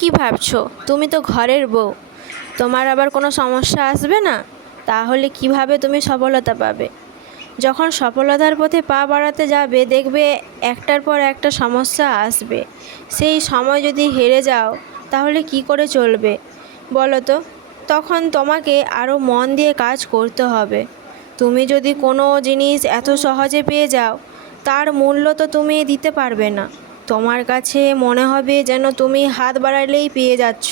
কি ভাবছো? তুমি তো ঘরের বউ, তোমার আবার কোনো সমস্যা আসবে না? তাহলে কিভাবে তুমি সফলতা পাবে? যখন সফলতার পথে পা বাড়াতে যাবে দেখবে একটার পর একটা সমস্যা আসবে। সেই সময় যদি হেরে যাও তাহলে কি করে চলবে বলো তো? তখন তোমাকে আরও মন দিয়ে কাজ করতে হবে। তুমি যদি কোনো জিনিস এত সহজে পেয়ে যাও তার মূল্য তো তুমি দিতে পারবে না। তোমার কাছে মনে হবে যেন তুমি হাত বাড়ালেই পেয়ে যাচ্ছ।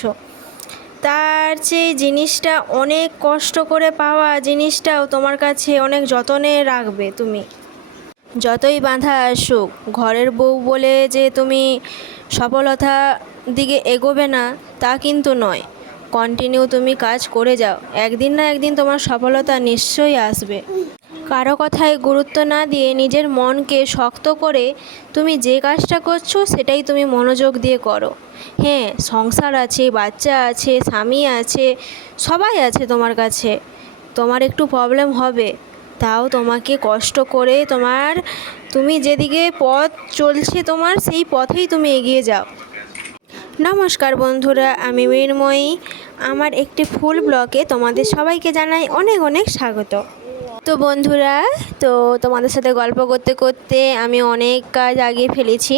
তার চেয়ে জিনিসটা অনেক কষ্ট করে পাওয়া জিনিসটাও তোমার কাছে অনেক যত্নে রাখবে তুমি। যতই বাধা আসুক, ঘরের বউ বলে যে তুমি সফলতা দিকে এগোবে না তা কিন্তু নয়। কন্টিনিউ তুমি কাজ করে যাও, একদিন না একদিন তোমার সফলতা নিশ্চয়ই আসবে। কারো কথায় গুরুত্ব না দিয়ে নিজের মনকে শক্ত করে তুমি যে কাজটা করছো সেটাই তুমি মনোযোগ দিয়ে করো। হ্যাঁ, সংসার আছে, বাচ্চা আছে, স্বামী আছে, সবাই আছে তোমার কাছে। তোমার একটু প্রবলেম হবে, তাও তোমাকে কষ্ট করে তুমি যেদিকে পথ চলছে তোমার সেই পথেই তুমি এগিয়ে যাও। নমস্কার বন্ধুরা, আমি মৃন্ময়ী। আমার একটি ফুল ব্লগে তোমাদের সবাইকে জানাই অনেক অনেক স্বাগত। তো বন্ধুরা, তোমাদের সাথে গল্প করতে করতে আমি অনেক কাজ আগিয়ে ফেলেছি।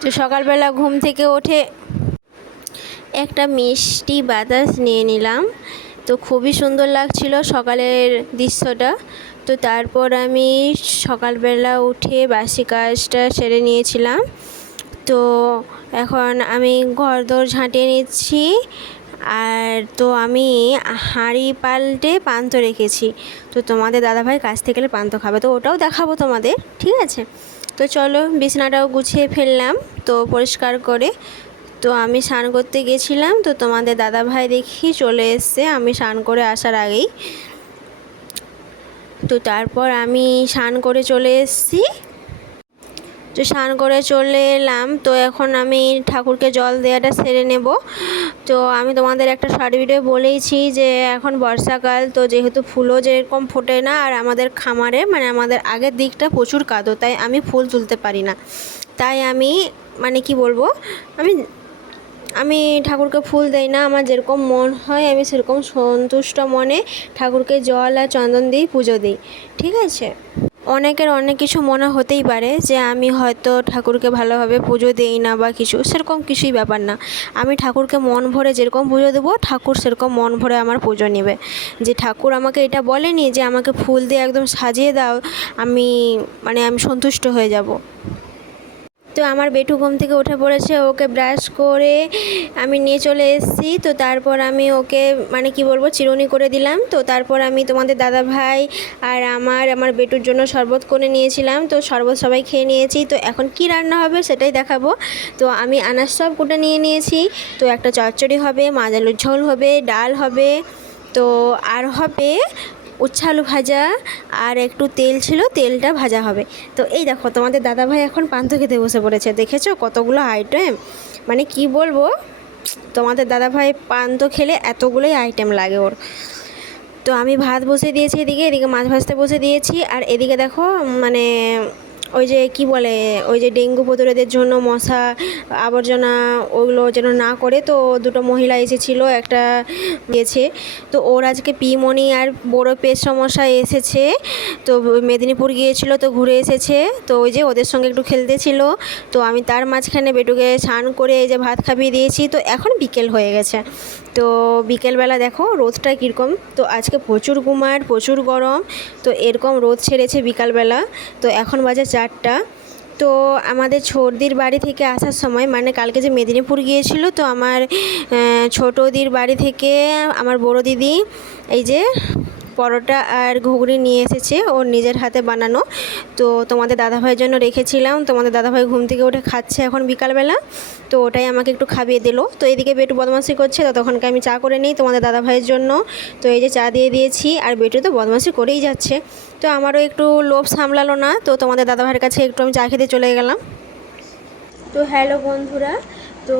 তো সকালবেলা ঘুম থেকে উঠে একটা মিষ্টি বাতাস নিয়ে নিলাম। তো খুবই সুন্দর লাগছিল সকালের দৃশ্যটা। তো তারপর আমি সকালবেলা উঠে বাসি কাজটা সেরে নিয়েছিলাম। তো এখন আমি ঘরদোর ঝাঁটিয়ে নিচ্ছি। আর তো আমি হাঁড়ি পাল্টে পান্তা রেখেছি। তো তোমাদের দাদাভাই কাছ থেকে গেলে পান্তা খাবে, তো ওটাও দেখাবো তোমাদের, ঠিক আছে? তো চলো, বিছানাটাও গুছিয়ে ফেললাম তো পরিষ্কার করে। তো আমি স্নান করতে গেছিলাম, তো তোমাদের দাদাভাই দেখি চলে এসছে আমি স্নান করে আসার আগেই। তো তারপর আমি স্নান করে চলে এসেছি। তো স্নান করে চলে এলাম। তো এখন আমি ঠাকুরকে জল দেওয়াটা সেরে নেব। তো আমি তোমাদের একটা শর্ট ভিডিও বলেইছি যে এখন বর্ষাকাল, তো যেহেতু ফুলও যেরকম ফোটে না, আর আমাদের খামারে মানে আমাদের আগের দিকটা প্রচুর কাদো, তাই আমি ফুল তুলতে পারি না। তাই আমি কি বলবো, আমি আমি ঠাকুরকে ফুল দেই না। আমার যেরকম মন হয় আমি সেরকম সন্তুষ্ট মনে ঠাকুরকে জল আর চন্দন দিই পুজো দিই, ঠিক আছে? অনেকের অনেক কিছু মনে হতেই পারে যে আমি হয়তো ঠাকুরকে ভালোভাবে পুজো দিই না বা কিছু, সেরকম কিছুই ব্যাপার না। আমি ঠাকুরকে মন ভরে যেরকম পুজো দেবো, ঠাকুর সেরকম মন ভরে আমার পুজো নেবে। যে ঠাকুর আমাকে এটা বলেনি যে আমাকে ফুল দিয়ে একদম সাজিয়ে দাও, আমি আমি সন্তুষ্ট হয়ে যাব। তো আমার বেটু ঘুম থেকে উঠে পড়েছে, ওকে ব্রাশ করে আমি নিয়ে চলে এসেছি। তো তারপর আমি ওকে কি বলবো, চিরুনি করে দিলাম। তো তারপর আমি তোমাদের দাদা ভাই আর আমার বেটুর জন্য শরবত করে নিয়েছিলাম। তো শরবত সবাই খেয়ে নিয়েছি। তো এখন কি রান্না হবে সেটাই দেখাবো। তো আমি আনাজ সব কুটে নিয়ে নিয়েছি। তো একটা চচ্চড়ি হবে, মাছ আলুর ঝোল হবে, ডাল হবে, তো আর হবে উচ্ছে আলু ভাজা, আর একটু তেল ছিল, তেলটা ভাজা হবে। তো এই দেখো তোমাদের দাদাভাই এখন পান্তা খেতে বসে পড়েছে, দেখেছো কতগুলো আইটেম, কি বলবো, তোমাদের দাদাভাই পান্তা খেলে এতগুলোই আইটেম লাগে ওর। তো আমি ভাত বসে দিয়েছি, এদিকে এদিকে মাছ ভাজতে বসে দিয়েছি। আর এদিকে দেখো ওই যে কি বলে, ওই যে ডেঙ্গু প্রতিরোধের জন্য মশা আবর্জনা ওগুলো যেন না করে, তো দুটো মহিলা এসেছিলো, একটা গেছে। তো ওর আজকে পিমনি আর বড় পেট সমস্যা এসেছে। তো মেদিনীপুর গিয়েছিল, তো ঘুরে এসেছে। তো ওই যে ওদের সঙ্গে একটু খেলতেছিল। তো আমি তার মাঝখানে বেটুকে স্নান করে এই যে ভাত খাইয়ে দিয়েছি। তো এখন বিকেল হয়ে গেছে। তো বিকেলবেলা দেখো রোদটা কীরকম। তো আজকে প্রচুর গুমার, প্রচুর গরম। তো এরকম রোদ ছেড়েছে বিকালবেলা। তো এখন বাজে 4টা। তো আমাদের ছোটদির বাড়ি থেকে আসার সময় কালকে যে মেদিনীপুর গিয়েছিল, তো আমার ছোটদির বাড়ি থেকে আমার বড় দিদি এই যে পরোটা আর ঘুগনি নিয়ে এসেছে, ওর নিজের হাতে বানানো। তো তোমাদের দাদাভাইয়ের জন্য রেখেছিলাম। তোমাদের দাদাভাই ঘুম থেকে উঠে খাচ্ছে এখন বিকালবেলা। তো ওটাই আমাকে একটু খাইয়ে দিল। তো এদিকে বেটু বদমাশি করছে, ততক্ষণকে আমি চা করে নিই তোমাদের দাদাভাইয়ের জন্য। তো এই যে চা দিয়ে দিয়েছি, আর বেটু তো বদমাশি করেই যাচ্ছে। তো আমারও একটু লোভ সামলালো না, তো তোমাদের দাদাভাইয়ের কাছে একটু আমি চা খেতে চলে গেলাম। তো হ্যালো বন্ধুরা, তো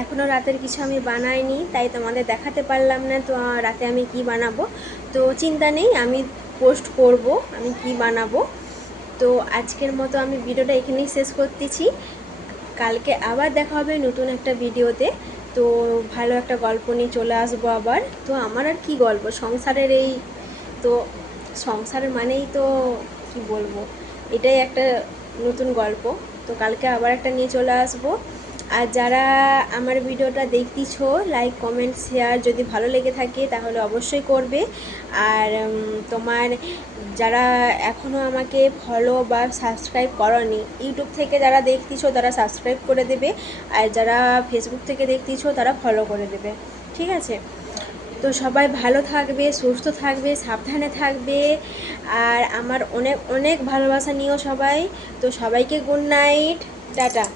এখনও রাতের কিছু আমি বানাইনি, তাই তোমাদের দেখাতে পারলাম না। তো রাতে আমি কি বানাবো, তো চিন্তা নেই, আমি পোস্ট করব আমি কি বানাবো। তো আজকের মতো আমি ভিডিওটা এখানেই শেষ করতেছি। কালকে আবার দেখা হবে নতুন একটা ভিডিওতে। তো ভালো একটা গল্প নিয়ে চলে আসবো আবার। তো আমার আর কি গল্প, সংসারের এই তো, সংসার মানেই তো কি বলবো, এটাই একটা নতুন গল্প। তো কালকে আবার একটা নিয়ে চলে আসবো। আর যারা আমার ভিডিওটা দেখতেছো, লাইক কমেন্ট শেয়ার যদি ভালো লেগে থাকে তাহলে অবশ্যই করবে। আর তোমার যারা এখনও আমাকে ফলো বা সাবস্ক্রাইব করনি, ইউটিউব থেকে যারা দেখতেছো তারা সাবস্ক্রাইব করে দেবে, আর যারা ফেসবুক থেকে দেখতেছো তারা ফলো করে দেবে, ঠিক আছে? তো সবাই ভালো থাকবে, সুস্থ থাকবে, সাবধানে থাকবে, আর আমার অনেক অনেক ভালোবাসা নিও সবাই। তো সবাইকে গুড নাইট, টাটা।